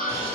you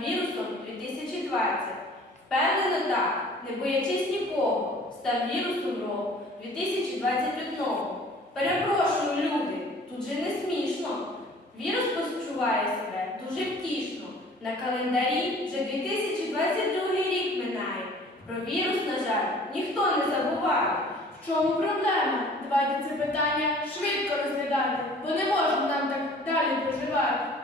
вірусом 2020. Впевнено так, не боячись нікого, став вірусом року 2021. Перепрошую, люди, тут же не смішно. Вірус почуває себе дуже втішно. На календарі вже 2022 рік минає. Про вірус, на жаль, ніхто не забуває. В чому проблема? Давайте це питання швидко розглядати, бо не можемо нам так далі проживати.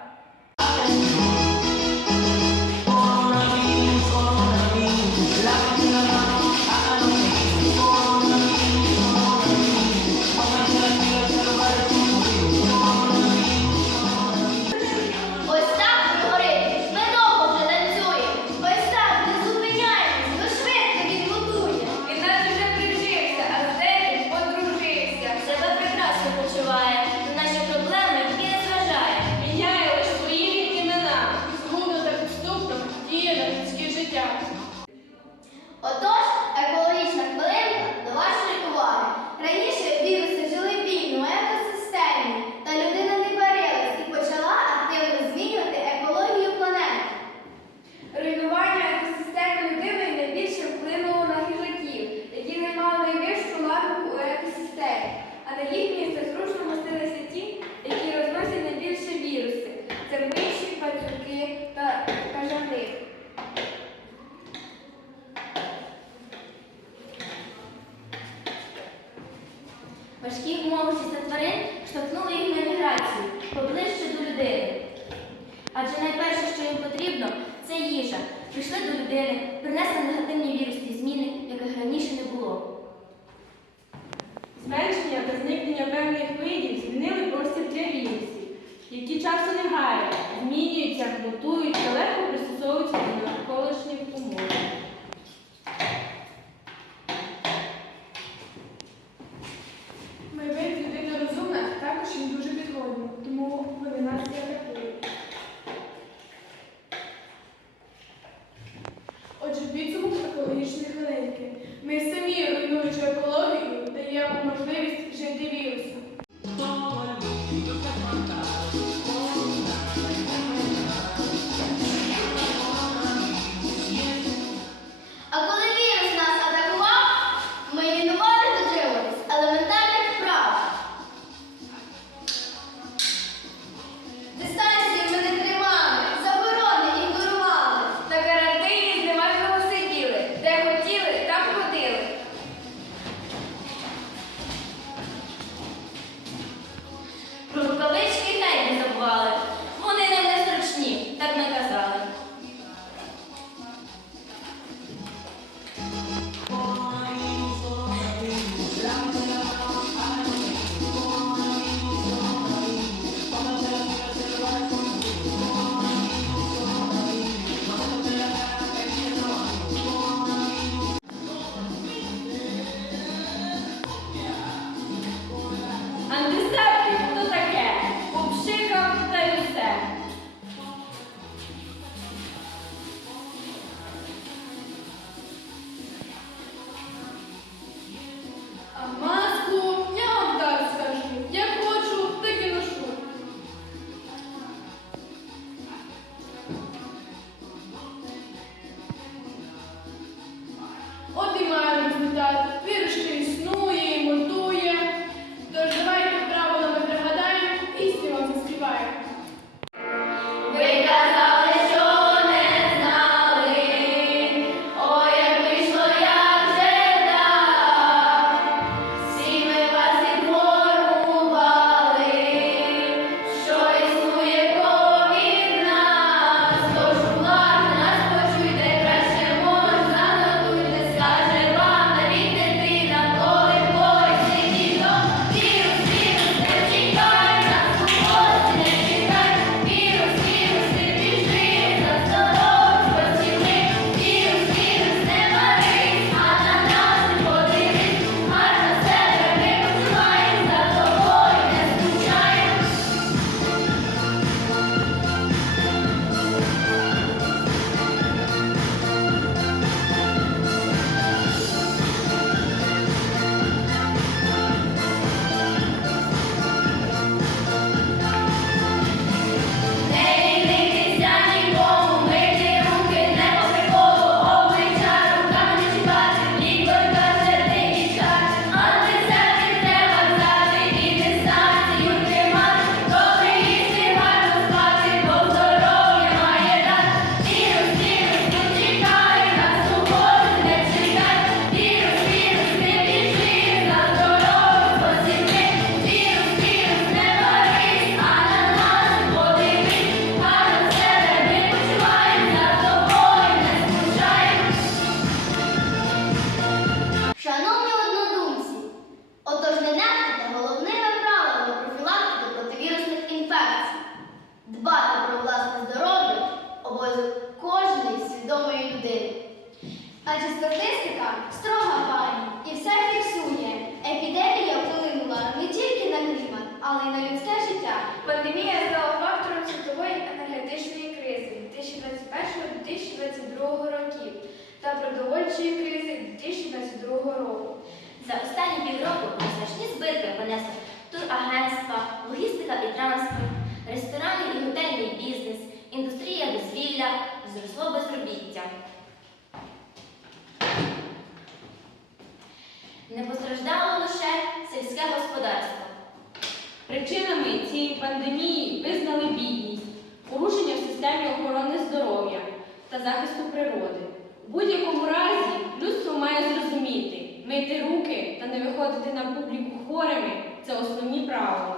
Основні правила.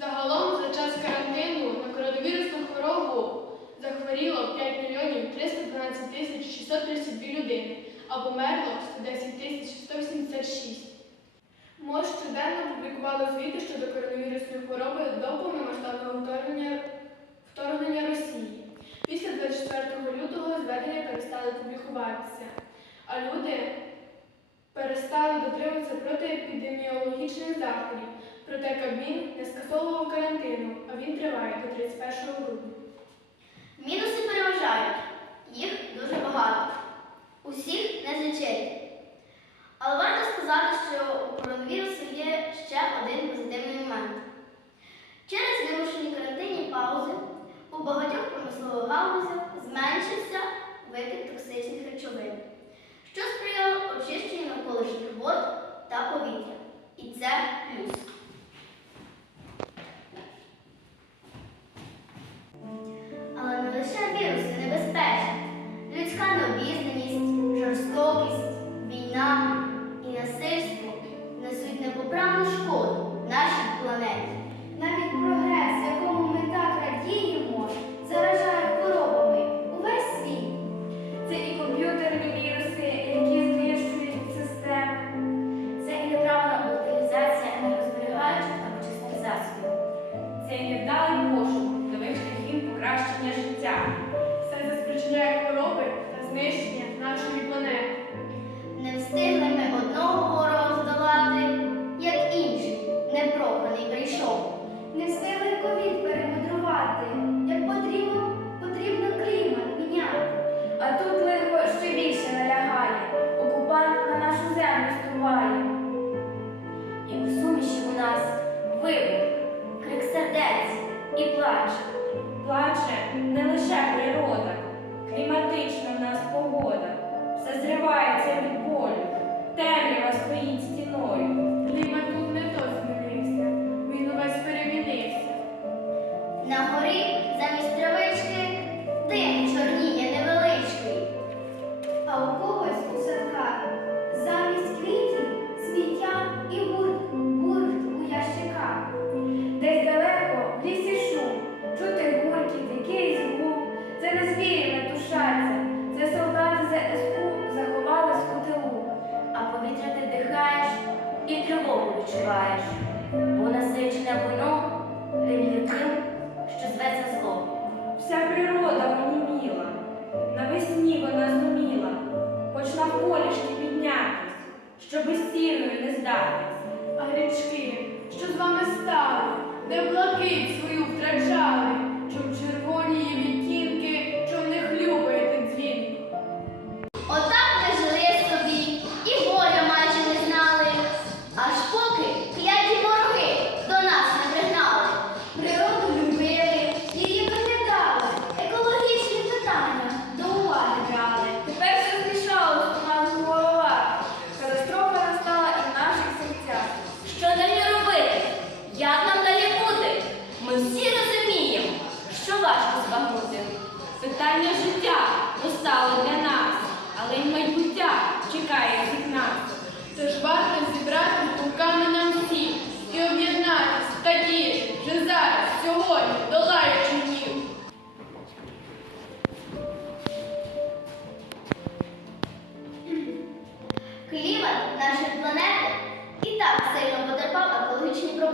Загалом за час карантину на коронавірусну хворобу захворіло 5 мільйонів 300 632 людини, а померло 110 тисяч 186. МОЗ щоденно публікувало звіти щодо коронавірусної хвороби до повномасштабного вторгнення, вторгнення Росії. Після 24 лютого зведення перестали публікуватися, а люди перестали дотримуватися протиепідеміологічних заходів. Проте Кабмін не скасовував карантину, а він триває до 31 грудня. Мінуси переважають. Їх дуже багато. Вибух, крик сердець і плач. Плаче не лише природа, кліматична в нас погода. Все зривається від болю, темрява стоїть стіною. Клімат тут не то змінився, він увесь перемінився. На горі насичене воно рівня тим, що зветься зло. Вся природа оніміла, навесні вона зуміла, хоч полішки піднятись, щоби сірою не здатись. А річки, що з вами стали, де блакить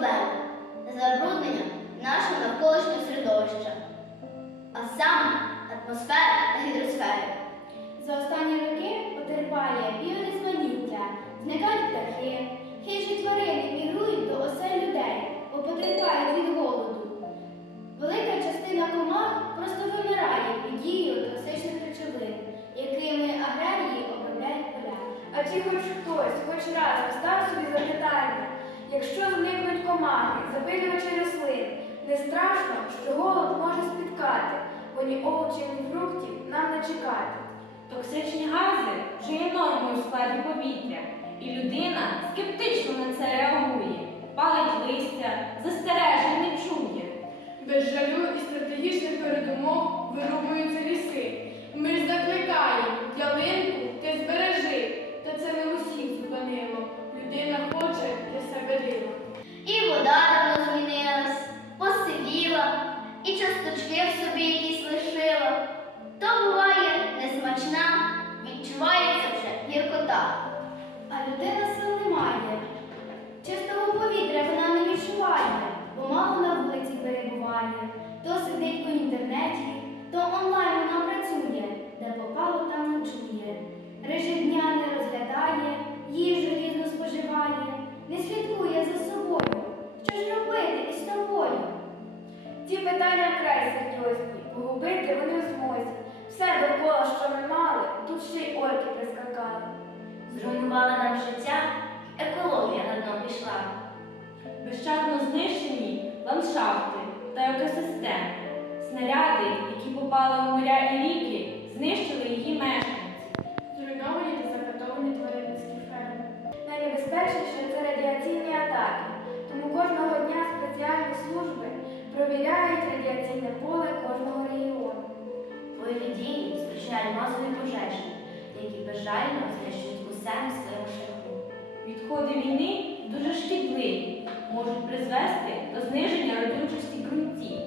проблеми, забруднення нашого навколишнього середовища, а саме атмосфери та гідросфери. За останні роки потерпає біорізноманіття, зникають птахи, хижі тварини мігрують до осель людей, бо потерпають від голоду. Велика частина комах просто вимирає під дією токсичних речовин, якими аграрії обробляють поля. А чи хоч хтось, хоч раз постав собі запитання, якщо зникнуть комахи, запилювачі рослин, не страшно, що голод може спіткати, бо ні овочів, ні фруктів нам не чекати. Токсичні гази вже є нормою в складі повітря, і людина скептично на це реагує, палить листя, застережень не чує. Без жалю і стратегічних передумов вирубуються ліси. Ми ж закликаємо ялинку ти збережи, та це не усіх зупинило людина хоче для себе дива. І вода давно змінилась, посивіла, і часточки в собі якісь лишила. То буває несмачна, відчувається вже гіркота. А людина сил не має. Чистого повітря вона не відчуває, бо мало на вулиці перебуває. То сидить по інтернеті, то онлайн вона працює, де попало там ночує. Режим дня не розглядає їжу не слідкує за собою. Що ж робити із тобою? Ті питання вкрай серйозні, погубити вони в змозі. Все довкола, що ми мали, тут ще й орки прискакали. Зруйнувала нам життя, екологія на дно пішла. Безчатно знищені ландшафти та екосистеми, снаряди, які попали у моря і ріки, знищили її мешканці. Зруйновані Перше, що це радіаційні атаки, тому кожного дня спеціальні служби провіряють радіаційне поле кожного регіону. Бойові дії спричиняють масові пожежі, які безжально знищують усе на своєму шляху. Відходи війни дуже шкідливі, можуть призвести до зниження родючості ґрунтів.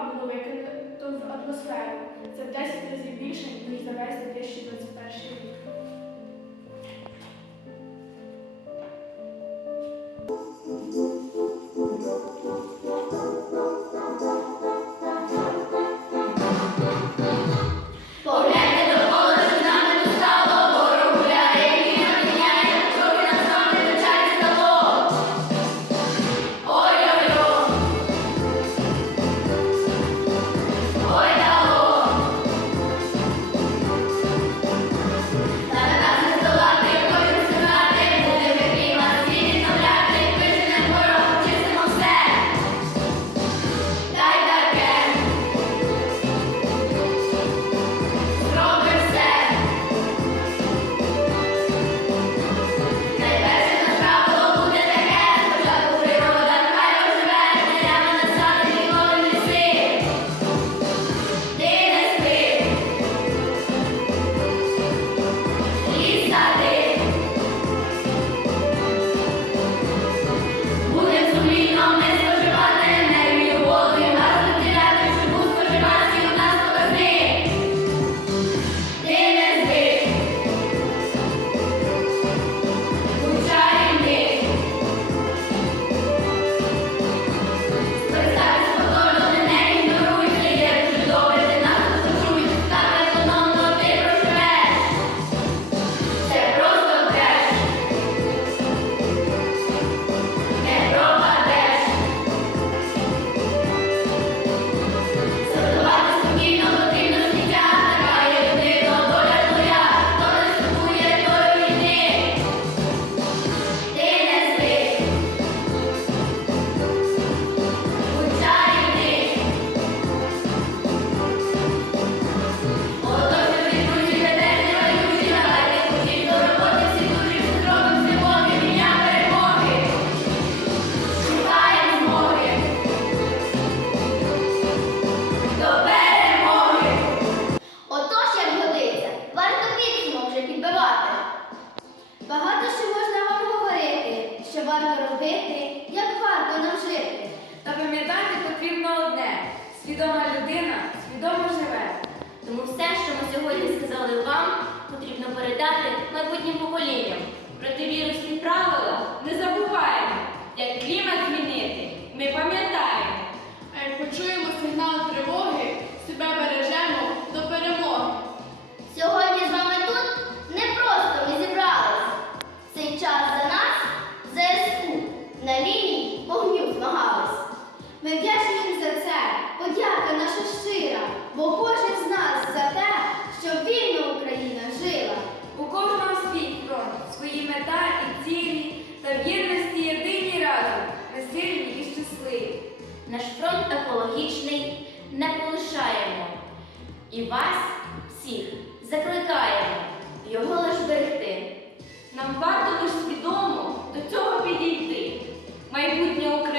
відпадок було викинуто в атмосферу. Це в 10 разів більше, ніж за весь 2021 рік.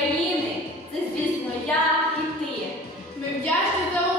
України це, звісно, я і ти. Ми вдячні за